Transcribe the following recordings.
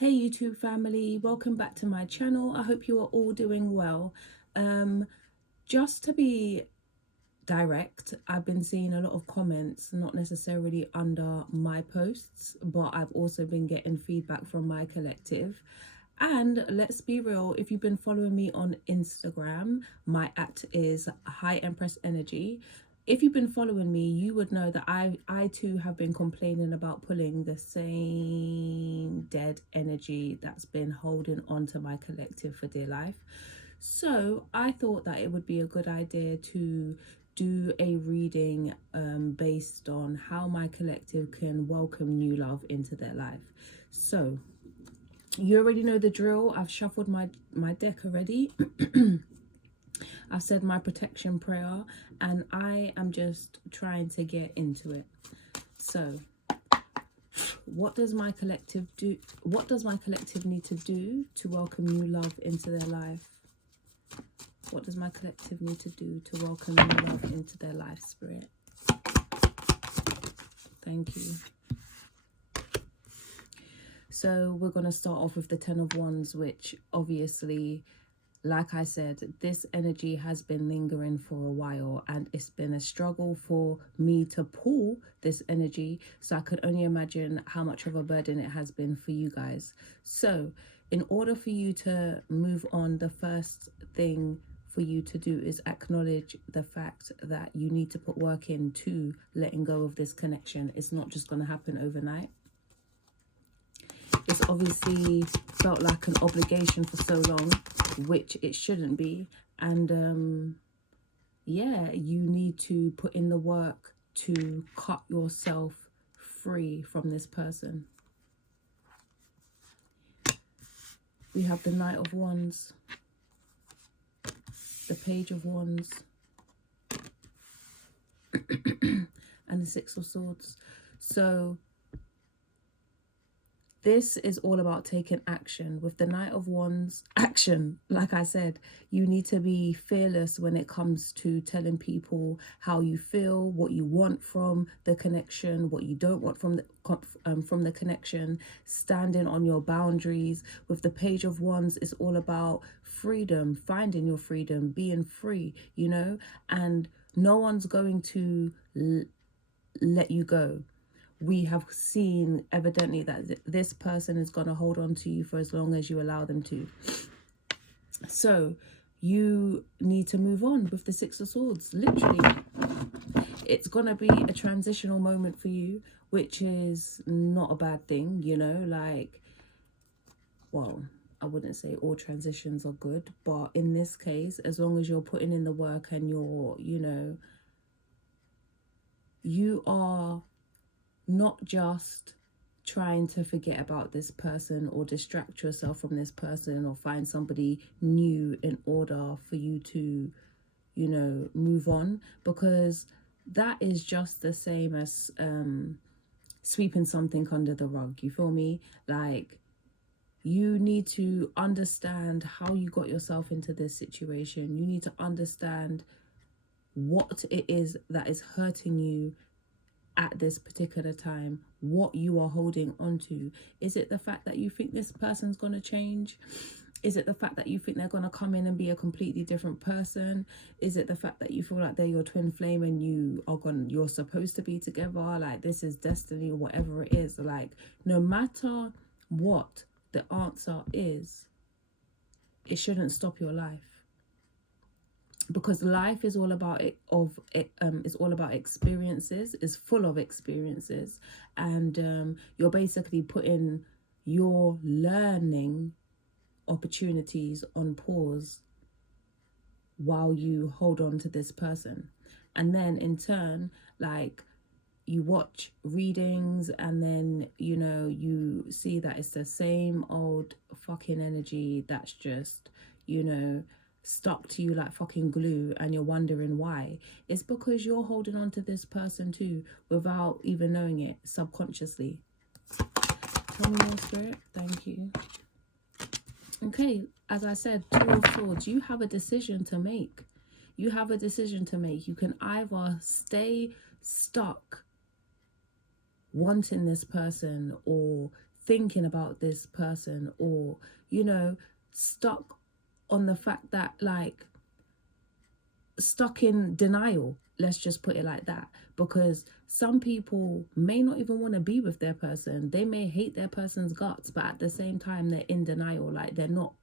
Hey YouTube family, welcome back to my channel. I hope you are all doing well. Just to be direct, I've been seeing a lot of comments, not necessarily under my posts, but I've also been getting feedback from my collective. And let's be real, if you've been following me on Instagram, my @ is High Empress Energy. If you've been following me, you would know that I too have been complaining about pulling the same dead energy that's been holding on to my collective for dear life. So I thought that it would be a good idea to do a reading based on how my collective can welcome new love into their life. So you already know the drill. I've shuffled my deck already. I've said my protection prayer, and I am just trying to get into it. So what does my collective do? What does my collective need to do to welcome new love into their life? What does my collective need to do to welcome new love into their life, Spirit? Thank you. So we're going to start off with the 10 of Wands, which obviously, like I said, this energy has been lingering for a while, and it's been a struggle for me to pull this energy. So I could only imagine how much of a burden it has been for you guys. So in order for you to move on, the first thing for you to do is acknowledge the fact that you need to put work into letting go of this connection. It's not just going to happen overnight. It's obviously felt like an obligation for so long, which it shouldn't be. And yeah, you need to put in the work to cut yourself free from this person. We have the Knight of Wands, the Page of Wands, and the Six of Swords. So this is all about taking action. With the Knight of Wands, action, like I said, you need to be fearless when it comes to telling people how you feel, what you want from the connection, what you don't want from the connection, standing on your boundaries. With the Page of Wands, it's all about freedom, finding your freedom, being free, you know, and no one's going to let you go. We have seen evidently that this person is going to hold on to you for as long as you allow them to. So you need to move on with the Six of Swords. Literally, it's going to be a transitional moment for you, which is not a bad thing, you know, like, well, I wouldn't say all transitions are good, but in this case, as long as you're putting in the work and you're, you know, you are not just trying to forget about this person or distract yourself from this person or find somebody new in order for you to, you know, move on, because that is just the same as sweeping something under the rug. You feel me? Like, you need to understand how you got yourself into this situation. You need to understand what it is that is hurting you at this particular time, what you are holding on to. Is it the fact that you think this person's going to change? Is it the fact that you think they're going to come in and be a completely different person? Is it the fact that you feel like they're your twin flame and you're supposed to be together, like this is destiny or whatever it is? Like, no matter what the answer is, it shouldn't stop your life. Because life is all about it's all about experiences. It's full of experiences, and you're basically putting your learning opportunities on pause while you hold on to this person. And then in turn, like, you watch readings and then, you know, you see that it's the same old fucking energy that's just, you know, stuck to you like fucking glue, and you're wondering why. It's because you're holding on to this person too without even knowing it, subconsciously. Tell me more, Spirit. Thank you. Okay, as I said, Two of Swords. You have a decision to make. You have a decision to make. You can either stay stuck wanting this person or thinking about this person, or, you know, stuck on the fact that, like, stuck in denial, let's just put it like that, because some people may not even want to be with their person. They may hate their person's guts, but at the same time they're in denial, like they're not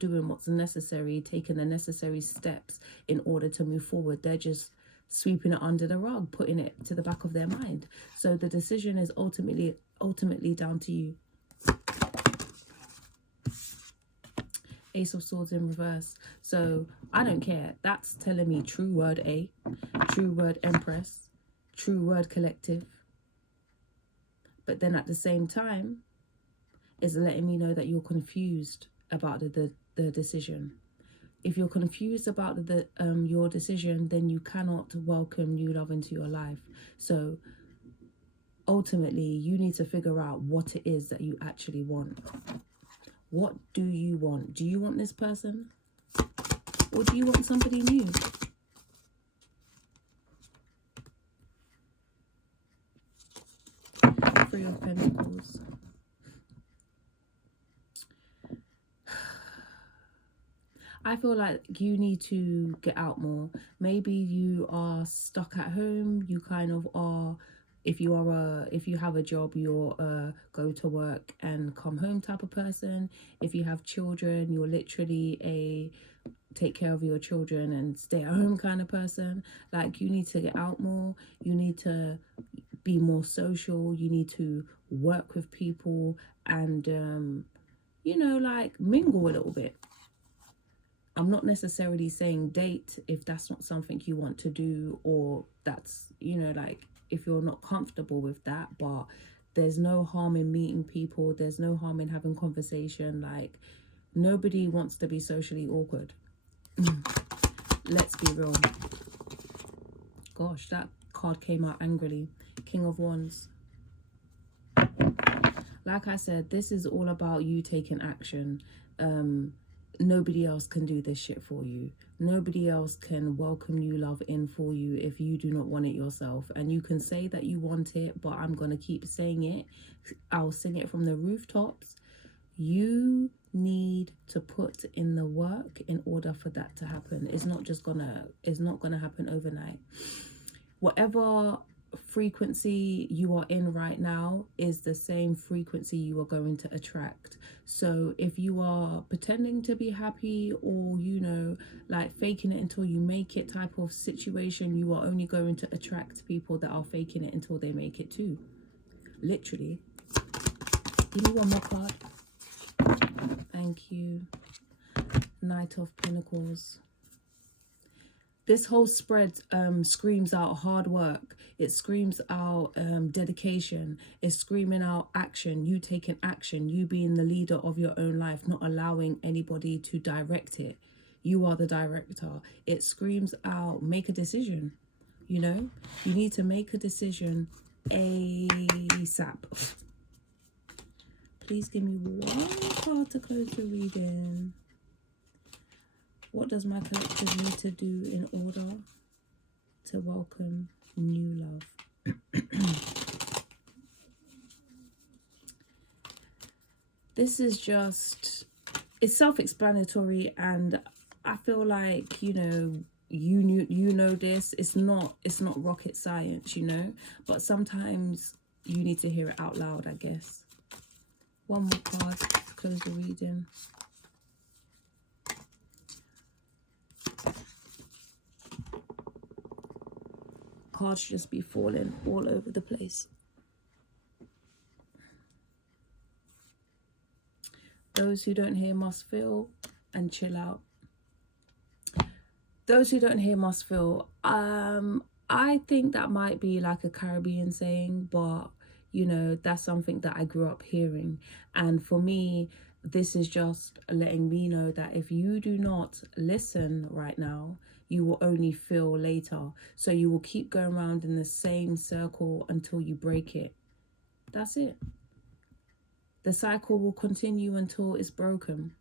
doing what's necessary, taking the necessary steps in order to move forward. They're just sweeping it under the rug, putting it to the back of their mind. So the decision is ultimately down to you. Ace of Swords in reverse. So I don't care. That's telling me true word A, true word Empress, true word Collective. But then at the same time, it's letting me know that you're confused about the decision. If you're confused about your decision, then you cannot welcome new love into your life. So ultimately, you need to figure out what it is that you actually want. What do you want? Do you want this person? Or do you want somebody new? Three of Pentacles. I feel like you need to get out more. Maybe you are stuck at home. You kind of are. If you have a job, you're a go to work and come home type of person. If you have children, you're literally a take care of your children and stay at home kind of person. Like, you need to get out more. You need to be more social. You need to work with people and like mingle a little bit. I'm not necessarily saying date if that's not something you want to do, or that's, like, if you're not comfortable with that. But there's no harm in meeting people. There's no harm in having conversation. Like, nobody wants to be socially awkward. Let's be real. Gosh, that card came out angrily. King of Wands. Like I said, this is all about you taking action. Nobody else can do this shit for you. Nobody else can welcome new love in for you if you do not want it yourself. And you can say that you want it, but I'm going to keep saying it. I'll sing it from the rooftops. You need to put in the work in order for that to happen. It's not gonna happen overnight. Whatever frequency you are in right now is the same frequency you are going to attract. So if you are pretending to be happy, or like faking it until you make it type of situation, you are only going to attract people that are faking it until they make it too. Literally. Give me one more card. Thank you. Knight of Pentacles. This whole spread screams out hard work. It screams out dedication. It's screaming out action. You taking action. You being the leader of your own life, not allowing anybody to direct it. You are the director. It screams out, make a decision. You need to make a decision ASAP. Please give me one card to close the reading. What does my collective need to do in order to welcome new love? This is it's self-explanatory, and I feel like, you know this. It's not rocket science, but sometimes you need to hear it out loud, I guess. One more card to close the reading. Cards just be falling all over the place. Those who don't hear must feel, and chill out. Those who don't hear must feel. I think that might be like a Caribbean saying, but that's something that I grew up hearing. And for me, this is just letting me know that if you do not listen right now, you will only feel later. So you will keep going around in the same circle until you break it. That's it. The cycle will continue until it's broken.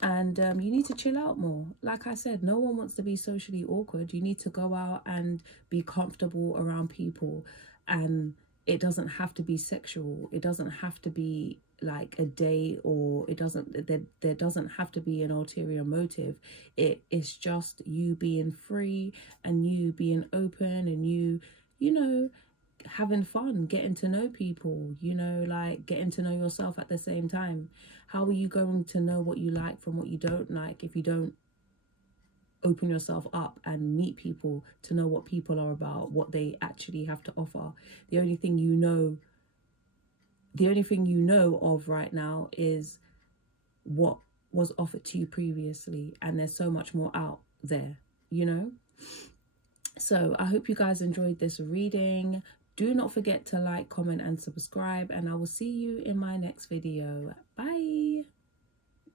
And you need to chill out more. Like I said, no one wants to be socially awkward. You need to go out and be comfortable around people and it doesn't have to be sexual. It doesn't have to be like a date, or there doesn't have to be an ulterior motive. It's just you being free, and you being open, and you know, having fun, getting to know people, like getting to know yourself at the same time. How are you going to know what you like from what you don't like if you don't open yourself up and meet people to know what people are about, what they actually have to offer? The only thing you know, of right now is what was offered to you previously, and there's so much more out there, you know? So I hope you guys enjoyed this reading. Do not forget to like, comment, and subscribe, and I will see you in my next video. Bye.